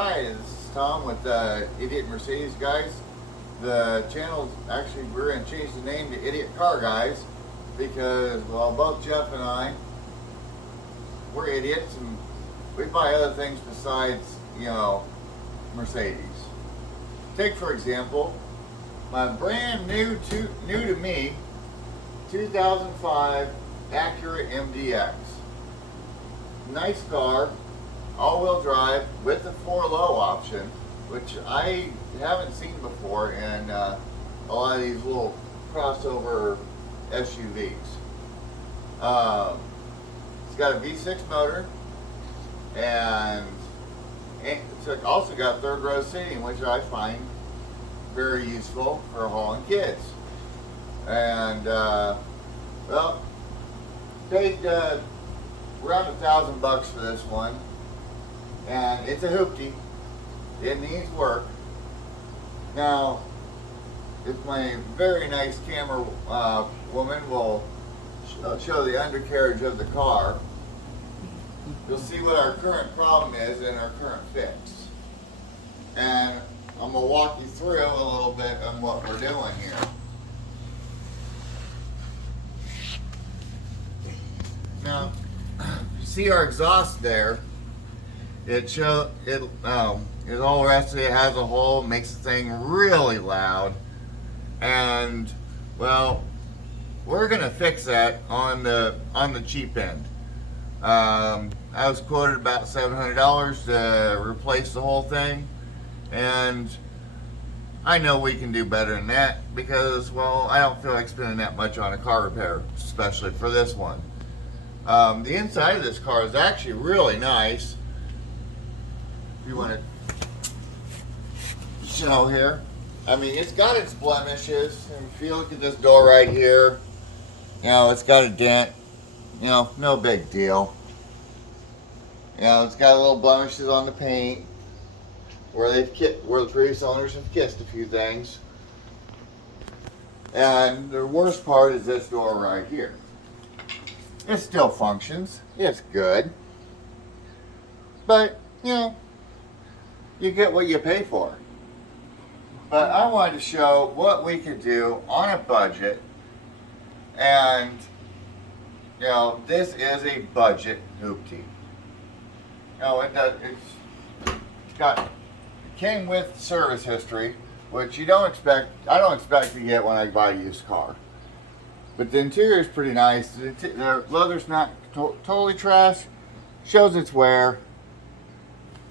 Hi, this is Tom with Idiot Mercedes Guys. The channel actually, we're going to change the name to Idiot Car Guys because, well, both Jeff and I, we're idiots and we buy other things besides, Mercedes. Take, for example, my brand new to me 2005 Acura MDX. Nice car. All-wheel drive with the 4-low option, which I haven't seen before in a lot of these little crossover SUVs. It's got a V6 motor, and it's also got third row seating, which I find very useful for hauling kids. And well, paid around $1,000 for this one. And it's a hoopty. It needs work. Now, if my very nice camera woman will show the undercarriage of the car, you'll see what our current problem is and our current fix. And I'm going to walk you through a little bit on what we're doing here. Now, you see our exhaust there. It all the rest of it has a hole, makes the thing really loud, and well, we're gonna fix that on the cheap end. I was quoted about $700 to replace the whole thing, and I know we can do better than that because, well, I don't feel like spending that much on a car repair, especially for this one. The inside of this car is actually really nice. You want to show here. I mean, it's got its blemishes. And if you look at this door right here, it's got a dent. No big deal. It's got little blemishes on the paint where where the previous owners have kissed a few things. And the worst part is this door right here. It still functions. It's good. But, you get what you pay for. But I wanted to show what we could do on a budget. And, this is a budget hoopty. It came with service history, which I don't expect to get when I buy a used car. But the interior is pretty nice. The leather's not totally trash. Shows its wear.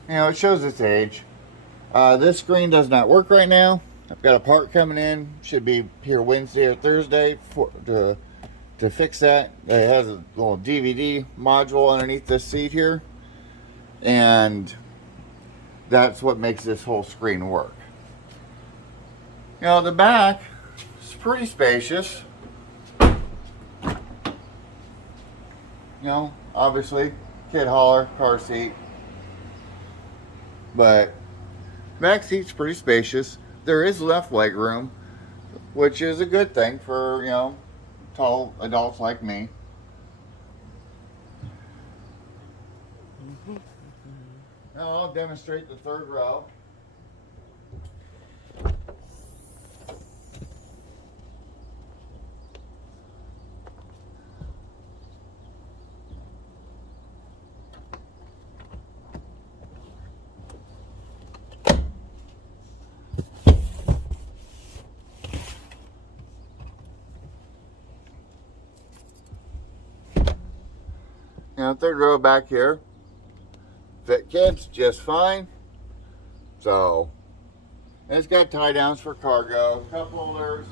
It shows its age. This screen does not work right now. I've got a part coming in. Should be here Wednesday or Thursday to fix that. It has a little DVD module underneath this seat here. And that's what makes this whole screen work. The back is pretty spacious. Obviously, kid hauler, car seat. But back seat's pretty spacious. There is left leg room, which is a good thing for, tall adults like me. Now I'll demonstrate the third row. Third row back here. Fit kids just fine. So, and it's got tie downs for cargo, cup holders,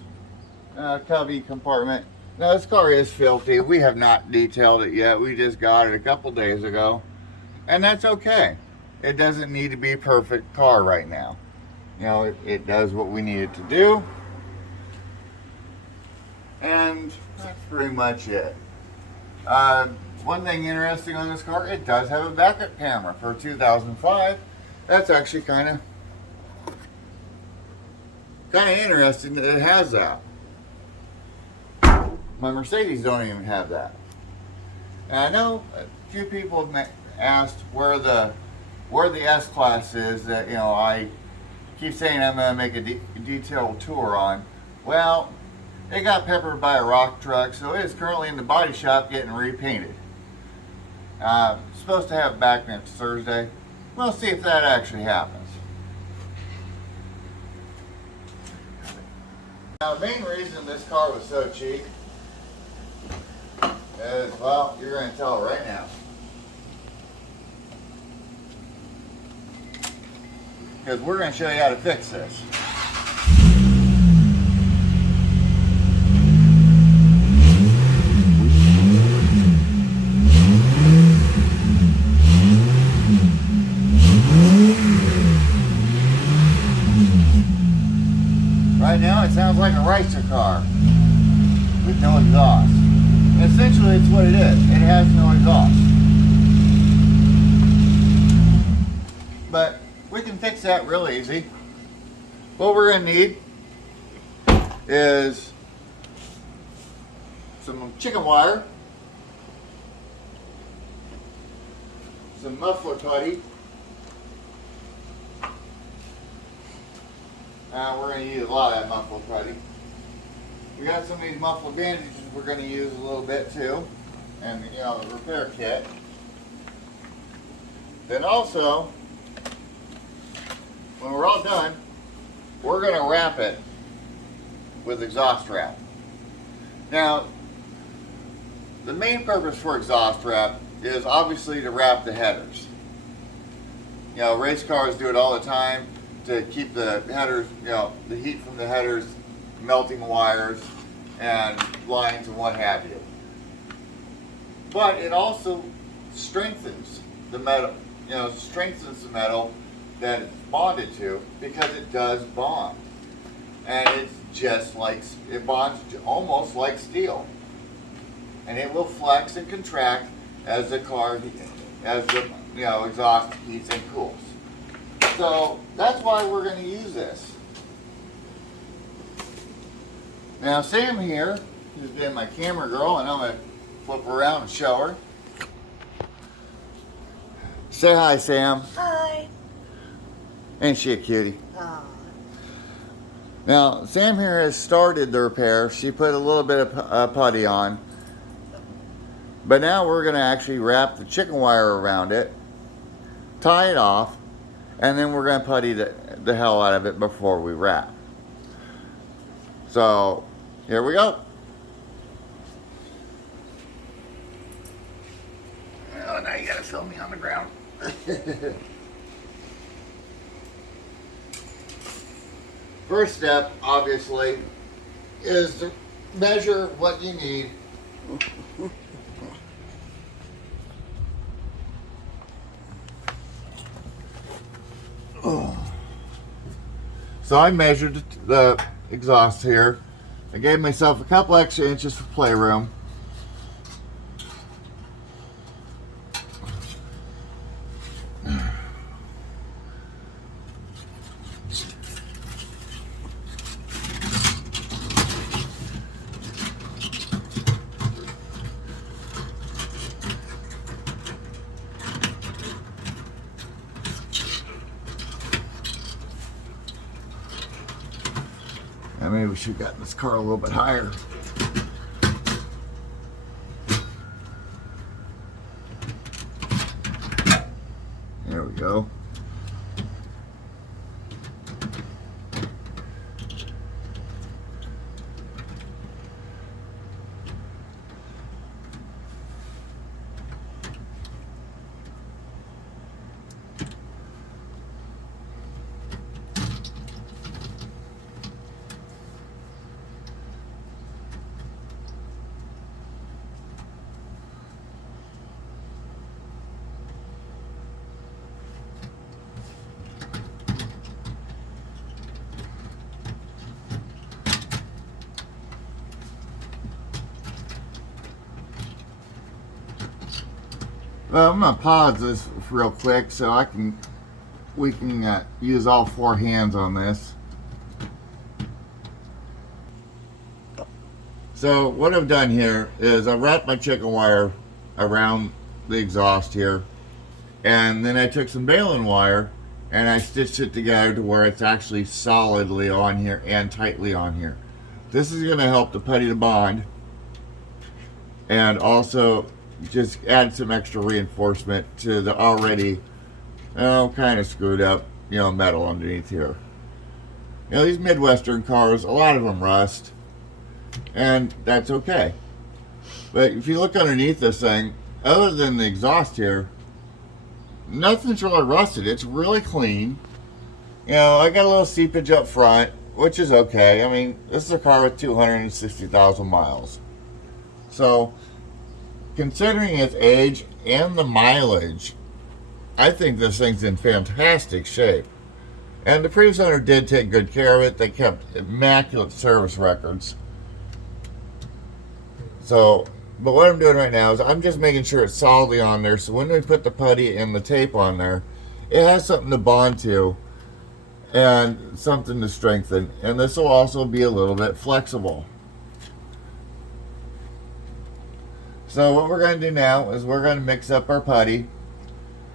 cubby compartment. Now this car is filthy. We have not detailed it yet. We just got it a couple days ago. And that's okay. It doesn't need to be a perfect car right now. It does what we need it to do. And that's pretty much it. One thing interesting on this car, it does have a backup camera for 2005. That's actually kind of interesting that it has that. My Mercedes don't even have that. And I know a few people have asked where the where the S-Class is that, you know, I keep saying I'm going to make a detailed tour on. Well, it got peppered by a rock truck, so it is currently in the body shop getting repainted. Supposed to have it back next Thursday. We'll see if that actually happens. Now, the main reason this car was so cheap is, well, you're going to tell right now. Because we're going to show you how to fix this. Right now it sounds like a racer car with no exhaust. And essentially it's what it is. It has no exhaust. But we can fix that real easy. What we're going to need is some chicken wire, some muffler putty. We're going to use a lot of that muffler putty. We got some of these muffler bandages we're going to use a little bit too, and you know, the repair kit. Then also, when we're all done, we're going to wrap it with exhaust wrap. Now, the main purpose for exhaust wrap is obviously to wrap the headers. You know, race cars do it all the time to keep the headers, you know, the heat from the headers melting wires and lines and what have you. But it also strengthens the metal, you know, strengthens the metal that it's bonded to, because it does bond. And it's just like, it bonds almost like steel. And it will flex and contract as the car, as the, you know, exhaust heats and cools. So that's why we're going to use this. Now Sam here has been my camera girl, and I'm going to flip around and show her. Say hi, Sam. Hi. Ain't she a cutie? Aww. Now Sam here has started the repair. She put a little bit of putty on. But now we're going to actually wrap the chicken wire around it, tie it off, and then we're going to putty the hell out of it before we wrap. So, here we go. Oh, now you got to film me on the ground. First step, obviously, is to measure what you need. So I measured the exhaust here. I gave myself a couple extra inches for playroom. Maybe we should have gotten this car a little bit higher. There we go. Well, I'm gonna pause this real quick so we can use all four hands on this. So what I've done here is I wrapped my chicken wire around the exhaust here, And then I took some baling wire and I stitched it together to where it's actually solidly on here and tightly on here. This is going to help the putty to bond and also just add some extra reinforcement to the already kind of screwed up metal underneath here. These Midwestern cars, a lot of them rust, and that's okay. But if you look underneath this thing, other than the exhaust here, nothing's really rusted. It's really clean. I got a little seepage up front, which is okay. I mean, this is a car with 260,000 miles. So, considering its age and the mileage, I think this thing's in fantastic shape. And the previous owner did take good care of it. They kept immaculate service records. So, but what I'm doing right now is I'm just making sure it's solidly on there, so when we put the putty and the tape on there, it has something to bond to and something to strengthen. And this will also be a little bit flexible. So what we're going to do now is we're going to mix up our putty,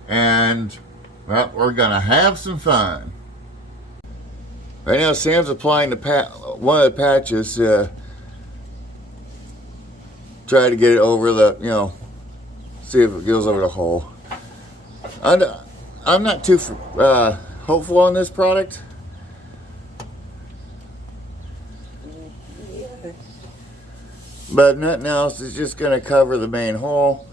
and well, we're going to have some fun. Right now Sam's applying one of the patches to try to get it over the, see if it goes over the hole. I'm not too hopeful on this product. But nothing else is just going to cover the main hole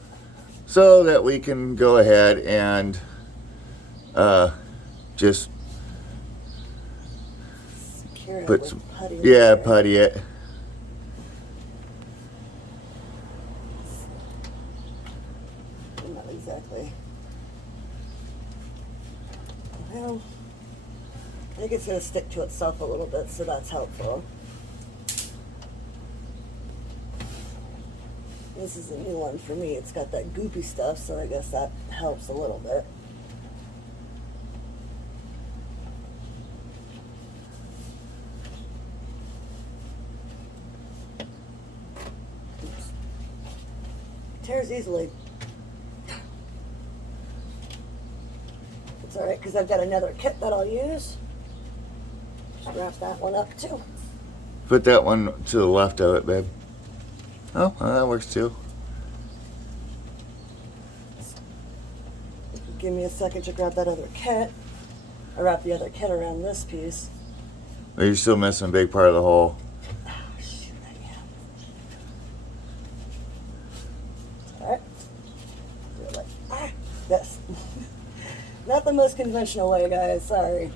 so that we can go ahead and just put some putty putty it. Not exactly. Well, I think it's going to stick to itself a little bit, so that's helpful. This is a new one for me. It's got that goopy stuff, so I guess that helps a little bit. Oops. Tears easily. It's alright, because I've got another kit that I'll use. Just wrap that one up too. Put that one to the left of it, babe. Oh, well, that works too. Give me a second to grab that other kit. I wrap the other kit around this piece. Are you still missing a big part of the hole? Oh, shoot, I am. Alright. Like, this. Not the most conventional way, guys. Sorry.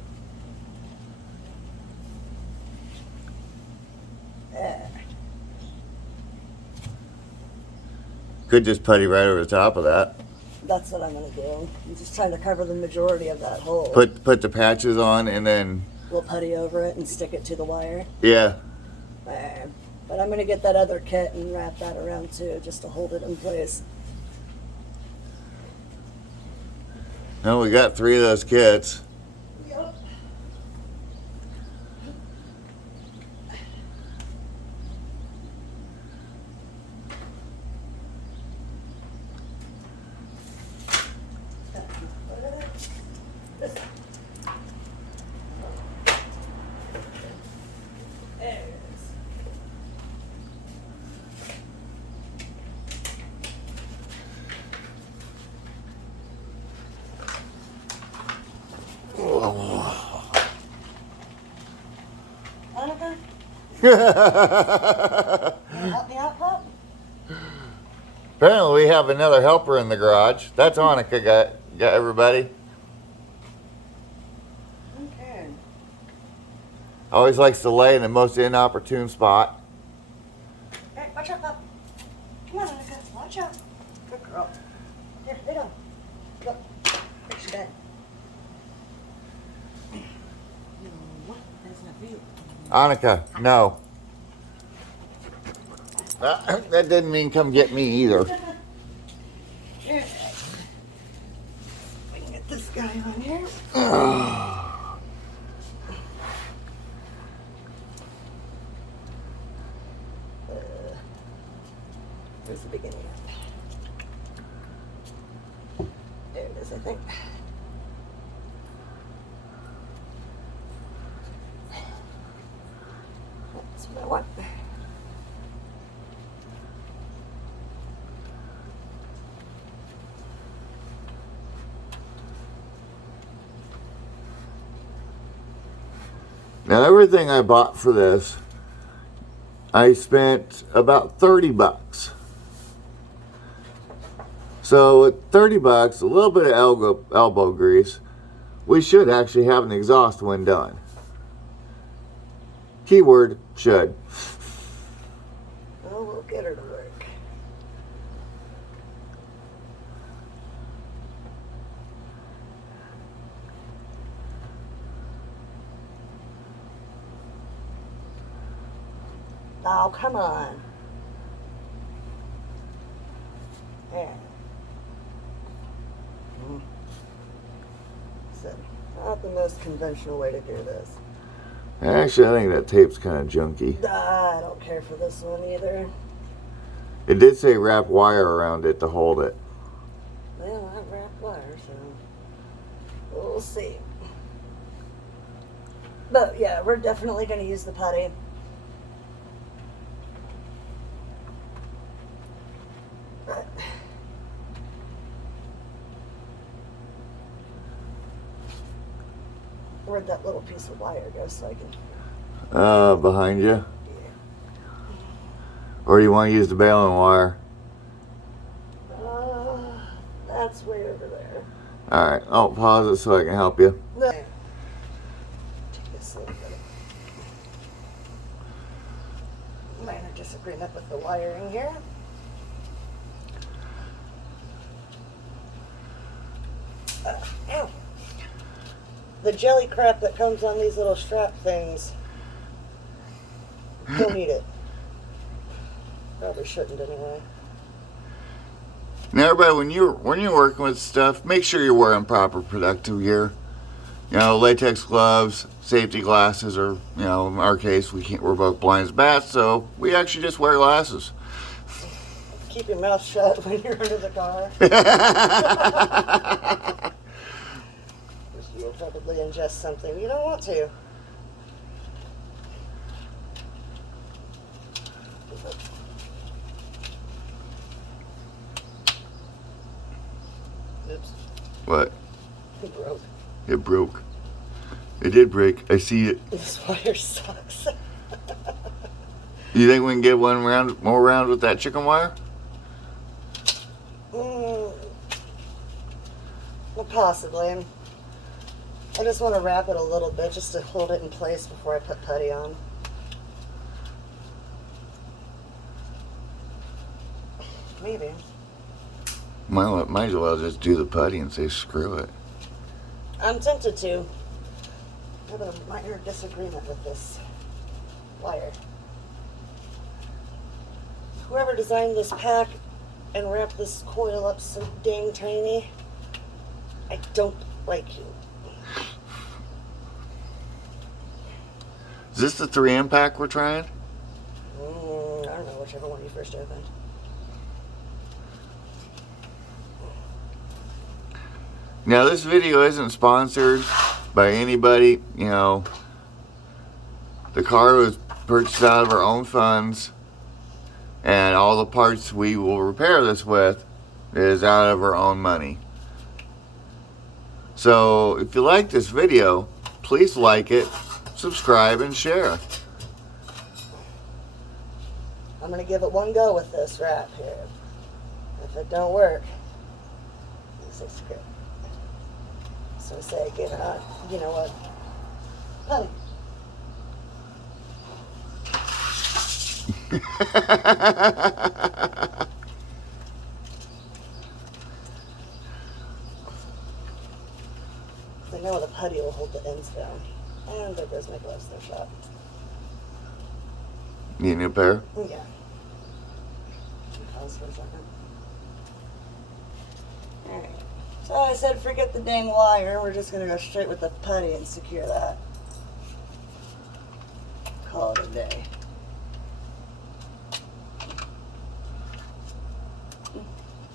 Could just putty right over the top of that. That's what I'm going to do. I'm just trying to cover the majority of that hole. Put the patches on and then... We'll putty over it and stick it to the wire. Yeah. But I'm going to get that other kit and wrap that around too, just to hold it in place. Now we got 3 of those kits. Yep. Help me out, Pop? Apparently we have another helper in the garage. That's Annika got everybody. Okay. Always likes to lay in the most inopportune spot. Hey, watch out, Pop. Come on, Annika. Watch out. Good girl. Here, lay down. Go. Fix your bed. Annika, no. That didn't mean come get me either. Here. We can get this guy on here. There's the beginning. There it is. I think. That's what I want. Now everything I bought for this, I spent about 30 bucks. So at 30 bucks, a little bit of elbow grease, we should actually have an exhaust when done. Keyword, should. Well, we'll get her to work. Oh, come on. There. So, not the most conventional way to do this. Actually, I think that tape's kind of junky. I don't care for this one either. It did say wrap wire around it to hold it. Well, I've wrapped wire, so we'll see. But yeah, we're definitely going to use the putty. But where'd that little piece of wire go so I can... Behind you? Yeah. Or you want to use the baling wire? That's way over there. Alright, I'll pause it so I can help you. No. Take this little bit of minor disagreement with the wiring here. Ow. The jelly crap that comes on these little strap things. Don't eat it. Probably shouldn't anyway. Now, everybody, when you're working with stuff, make sure you're wearing proper protective gear. You know, latex gloves, safety glasses, or you know, in our case, we're both blind as bats, so we actually just wear glasses. Keep your mouth shut when you're under the car. You'll probably ingest something you don't want to. Oops. What? It broke. It broke. It did break. I see it. This wire sucks. You think we can get one more round with that chicken wire? Well, possibly. I just want to wrap it a little bit just to hold it in place before I put putty on. Maybe. Might as well just do the putty and say screw it. I'm tempted to. I have a minor disagreement with this wire. Whoever designed this pack and wrapped this coil up so dang tiny, I don't like you. Is this the 3M pack we're trying? I don't know, whichever one you first opened. Now, this video isn't sponsored by anybody. You know, the car was purchased out of our own funds, and all the parts we will repair this with is out of our own money. So, if you like this video, please like it, subscribe, and share. I'm going to give it one go with this wrap here. If it don't work, you say screw it. So I say, you know what? Putty. I know the putty will hold the ends down. And there goes my gloves, they're shot. Need a new pair? Yeah. Pause for a second. Alright. So I said forget the dang wire, we're just going to go straight with the putty and secure that. Call it a day.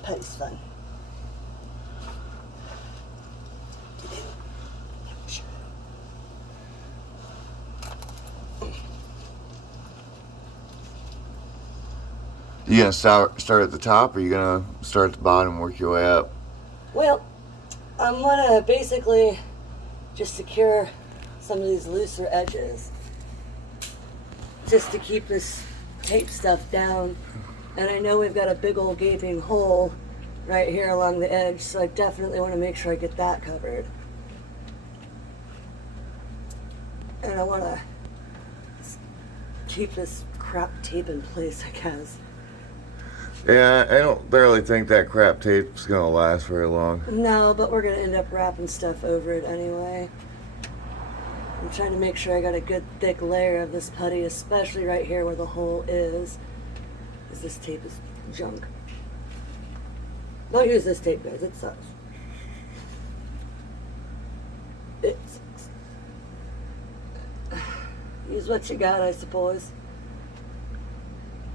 Putty's fun. You gonna start at the top, or you gonna start at the bottom and work your way up? Well, I'm gonna basically just secure some of these looser edges just to keep this tape stuff down. And I know we've got a big old gaping hole right here along the edge, so I definitely want to make sure I get that covered. And I want to keep this crap tape in place, I guess. Yeah, I don't barely think that crap tape's gonna last very long. No, but we're gonna end up wrapping stuff over it anyway. I'm trying to make sure I got a good thick layer of this putty, especially right here where the hole is, because this tape is junk. Don't use this tape, guys. It sucks. It sucks. Use what you got, I suppose.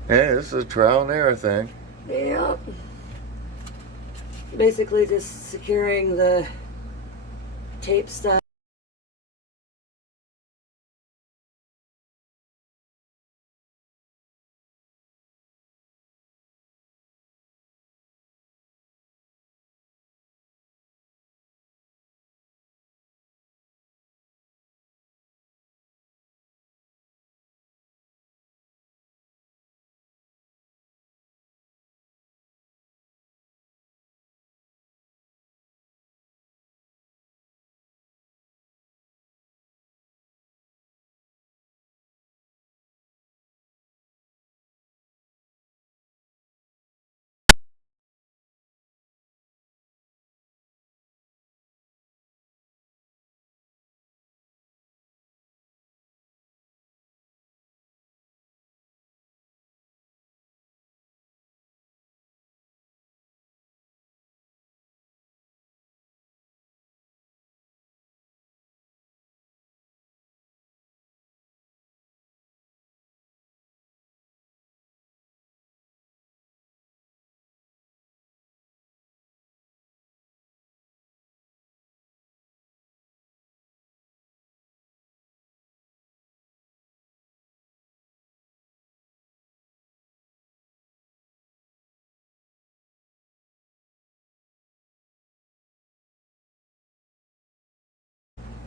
Hey, this is a trial and error thing. Yeah. Basically just securing the tape stuff